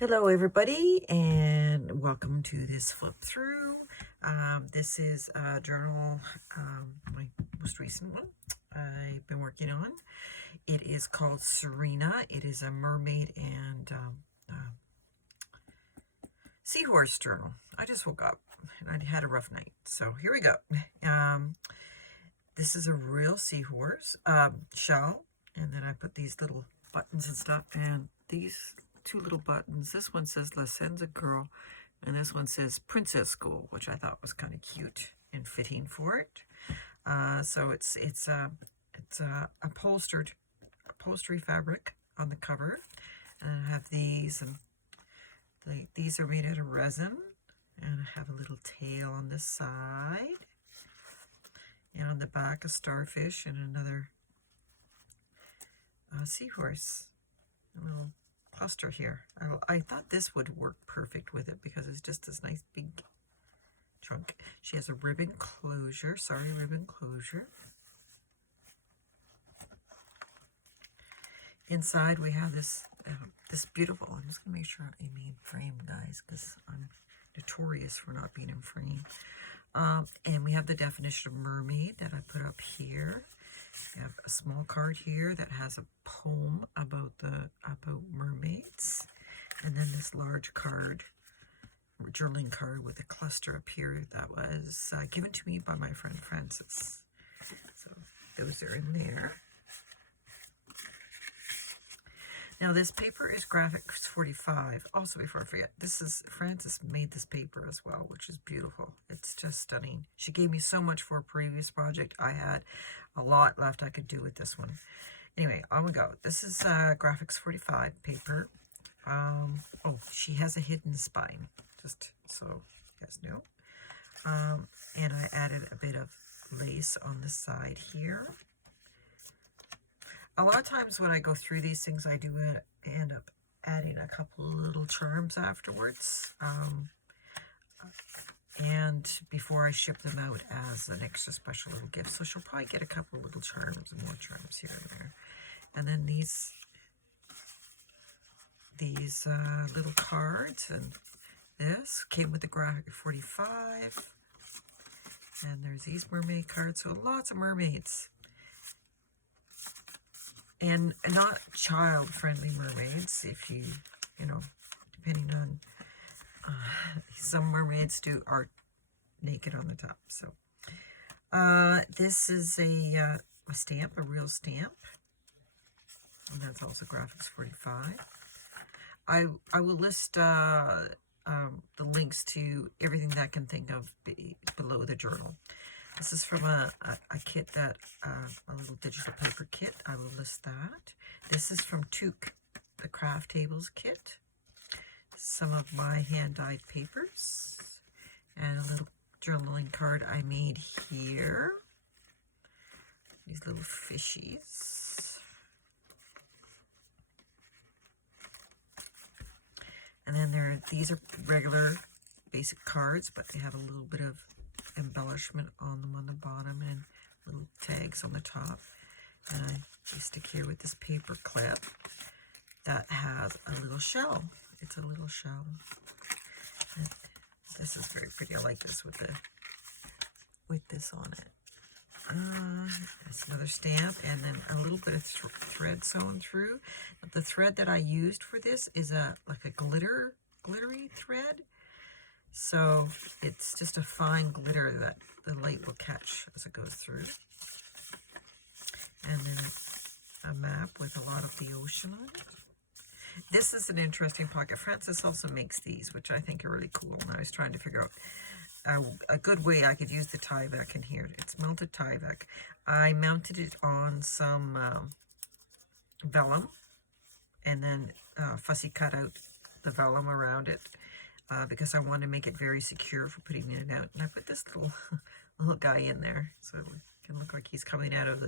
Hello everybody and welcome to this flip through. This is a journal, my most recent one I've been working on. It is called Sirena. It is a mermaid and seahorse journal. I just woke up and I had a rough night, so here we go. This is a real seahorse shell, and then I put these little buttons and stuff, and these two little buttons. This one says La Senza Girl, and this one says Princess School, which I thought was kind of cute and fitting for it. So it's upholstery fabric on the cover, and I have these, and these are made out of resin, and I have a little tail on this side, and on the back a starfish and another seahorse, a little cluster here. I thought this would work perfect with it because it's just this nice big trunk. She has a ribbon closure, ribbon closure. Inside we have this beautiful, I'm just going to make sure I mean frame, guys, because I'm notorious for not being in frame. And we have the definition of mermaid that I put up here. We have a small card here that has a poem about mermaids, and then this large card, journaling card with a cluster up here that was given to me by my friend Francis. So those are in there. Now this paper is Graphics 45. Also, before I forget, Francis made this paper as well, which is beautiful. It's just stunning. She gave me so much for a previous project. I had a lot left I could do with this one. Anyway, on we go. This is Graphics 45 paper. Oh, she has a hidden spine, just so you guys know. And I added a bit of lace on the side here. A lot of times when I go through these things, I do end up adding a couple of little charms afterwards. And before I ship them out as an extra special little gift. So she'll probably get a couple of little charms and more charms here and there. And then these little cards, and this came with the Graphic 45. And there's these mermaid cards, so lots of mermaids. And not child-friendly mermaids, if you know, depending on, some mermaids are naked on the top. So this is a stamp, a real stamp, and that's also Graphics 45. I will list the links to everything that I can think of below the journal. This is from a kit that, a little digital paper kit. I will list that. This is from Toque, the craft tables kit. Some of my hand-dyed papers. And a little journaling card I made here. These little fishies. And then these are regular basic cards, but they have a little bit of embellishment on them on the bottom and little tags on the top. And I stick here with this paper clip that has a little shell. It's a little shell. And this is very pretty. I like this with this on it. That's another stamp, and then a little bit of thread sewn through. But the thread that I used for this is like a glittery thread. So it's just a fine glitter that the light will catch as it goes through. And then a map with a lot of the ocean on it. This is an interesting pocket. Francis also makes these, which I think are really cool. And I was trying to figure out a good way I could use the Tyvek in here. It's melted Tyvek. I mounted it on some vellum, and then fussy cut out the vellum around it. Because I want to make it very secure for putting it out. And I put this little guy in there, so it can look like he's coming out of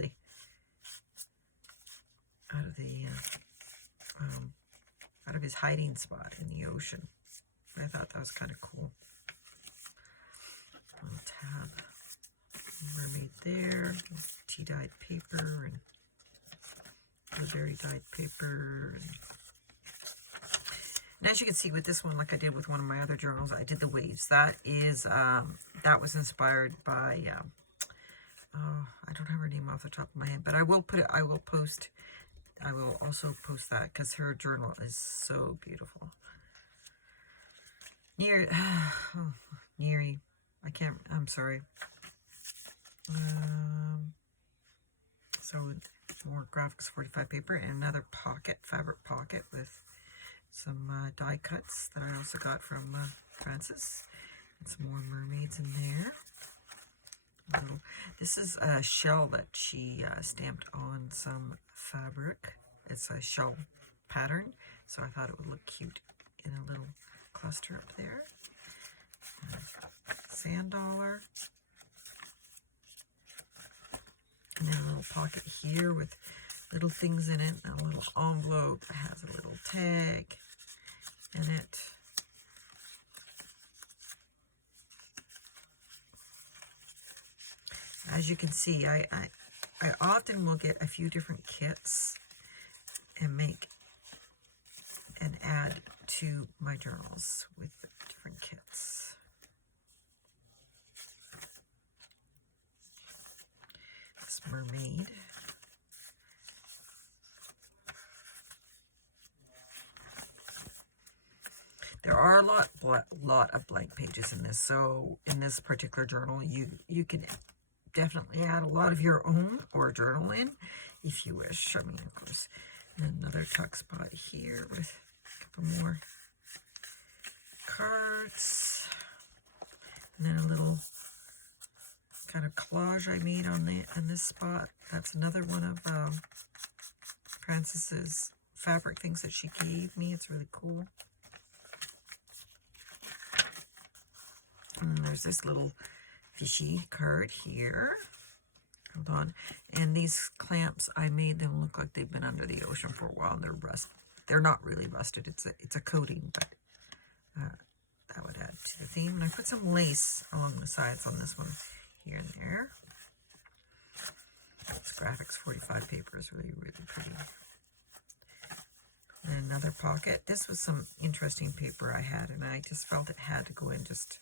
his hiding spot in the ocean. I thought that was kind of cool. Little tab, mermaid there, tea-dyed paper, and blueberry dyed paper, and And as you can see with this one, like I did with one of my other journals, I did the waves. That is, that was inspired by, oh, I don't have her name off the top of my head, but I will put it, I will also post that because her journal is so beautiful. Neary, I'm sorry. So more graphics 45 paper and another pocket, fabric pocket with some die cuts that I also got from Frances. And some more mermaids in there. This is a shell that she stamped on some fabric. It's a shell pattern, so I thought it would look cute in a little cluster up there. Sand dollar. And then a little pocket here with little things in it. And a little envelope that has a little tag in it. As you can see, I often will get a few different kits and make and add to my journals with different kits. This mermaid. There are a lot of blank pages in this, so in this particular journal, you can definitely add a lot of your own or journal in if you wish. I mean, of course. And another tuck spot here with a couple more cards. And then a little kind of collage I made on this spot. That's another one of Frances's fabric things that she gave me. It's really cool. And then there's this little fishy card here. Hold on. And these clamps, I made them look like they've been under the ocean for a while, and they're rusted. They're not really rusted. It's a coating, but that would add to the theme. And I put some lace along the sides on this one here and there. This graphics 45 paper is really, really pretty. And another pocket. This was some interesting paper I had, and I just felt it had to go in just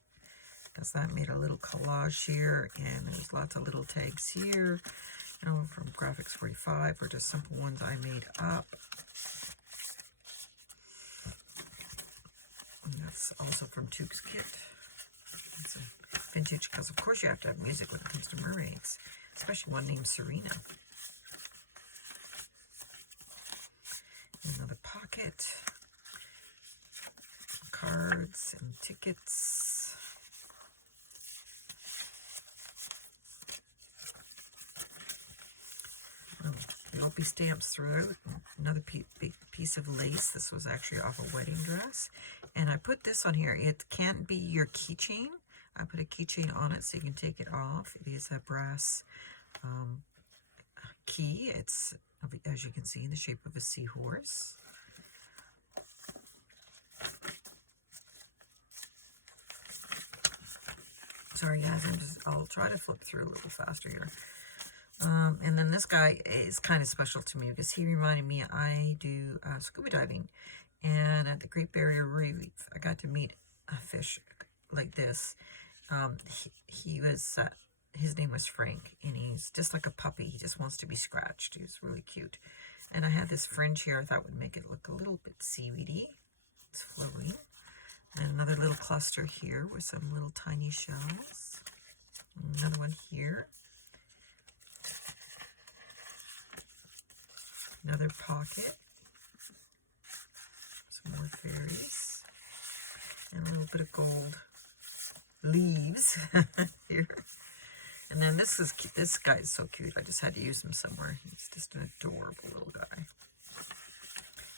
because that made a little collage here, and there's lots of little tags here, you know, from graphics 45 or just simple ones I made up. And that's also from Tuke's kit. It's a vintage, because of course you have to have music when it comes to mermaids, especially one named Sirena. Another pocket, cards and tickets. There'll be stamps throughout. Another big piece of lace. This was actually off a wedding dress. And I put this on here. It can't be your keychain. I put a keychain on it so you can take it off. It is a brass key. It's, as you can see, in the shape of a seahorse. Sorry guys, I'll try to flip through a little faster here. And then this guy is kind of special to me because he reminded me I do scuba diving. And at the Great Barrier Reef, I got to meet a fish like this. He was, his name was Frank, and he's just like a puppy. He just wants to be scratched. He's really cute. And I had this fringe here I thought would make it look a little bit seaweedy. It's floating. And another little cluster here with some little tiny shells. Another one here. Another pocket. Some more fairies. And a little bit of gold leaves here. And then this guy is so cute. I just had to use him somewhere. He's just an adorable little guy.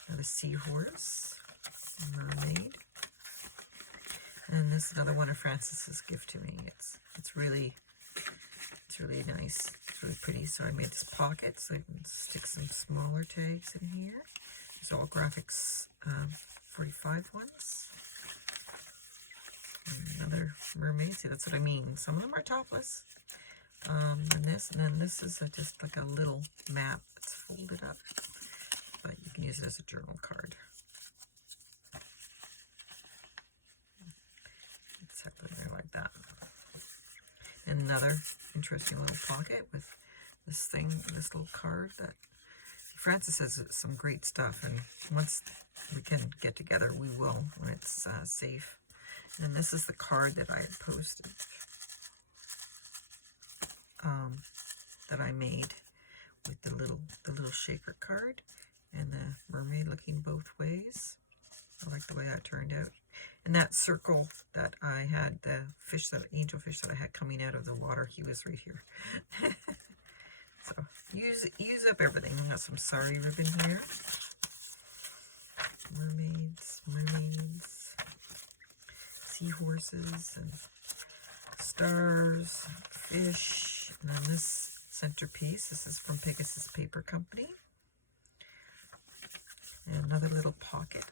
Another seahorse. Mermaid. And this is another one of Frances's gift to me. It's really nice. It's really pretty. So I made this pocket so I can stick some smaller tags in here. These are all graphics 45 ones. And another mermaid. See, that's what I mean. Some of them are topless. And then this is just like a little map that's folded up. But you can use it as a journal card. another interesting little pocket with this thing, this little card that Francis has some great stuff, and once we can get together, we will when it's safe. And this is the card that I had posted, that I made with the little shaker card and the mermaid looking both ways. I like the way that turned out. And that circle that I had, the fish, that angelfish that I had coming out of the water, he was right here. So use up everything. I got some sari ribbon here. Mermaids, seahorses, and stars, fish. And then this centerpiece, this is from Pegasus Paper Company. And another little pocket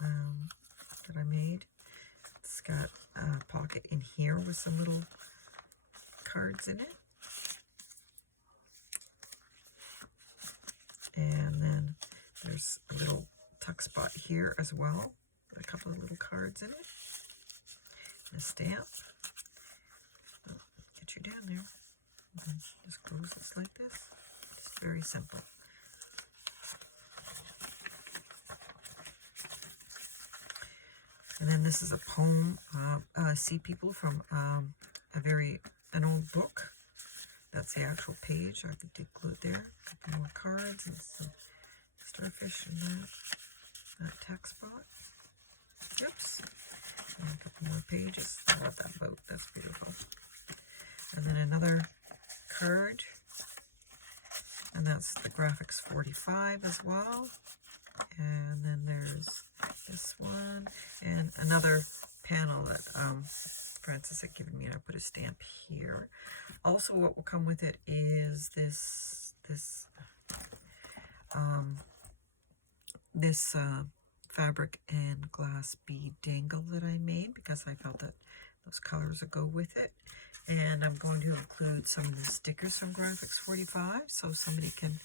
that I made. It's got a pocket in here with some little cards in it. And then there's a little tuck spot here as well, with a couple of little cards in it. And a stamp. Oh, get you down there. And just close this like this. It's very simple. And then this is a poem, Sea People, from an old book. That's the actual page. I could dig glue it there. A couple more cards and some starfish in that text spot. Oops. And a couple more pages. I love that boat. That's beautiful. And then another card. And that's the Graphics 45 as well. And then there's this one. And another panel that Francis had given me, and I put a stamp here. Also, what will come with it is this fabric and glass bead dangle that I made, because I felt that those colors would go with it. And I'm going to include some of the stickers from Graphics 45, so somebody can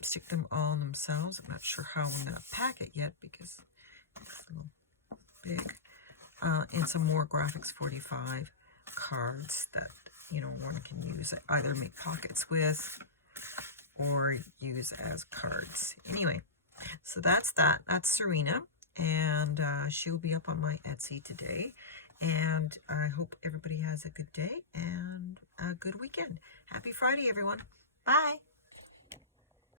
stick them on themselves. I'm not sure how I'm going to pack it yet, because it's a little big. And some more Graphics 45 cards that, you know, one can use, either make pockets with or use as cards. Anyway, so that's that. That's Sirena, and she'll be up on my Etsy today. And I hope everybody has a good day and a good weekend. Happy Friday, everyone. Bye.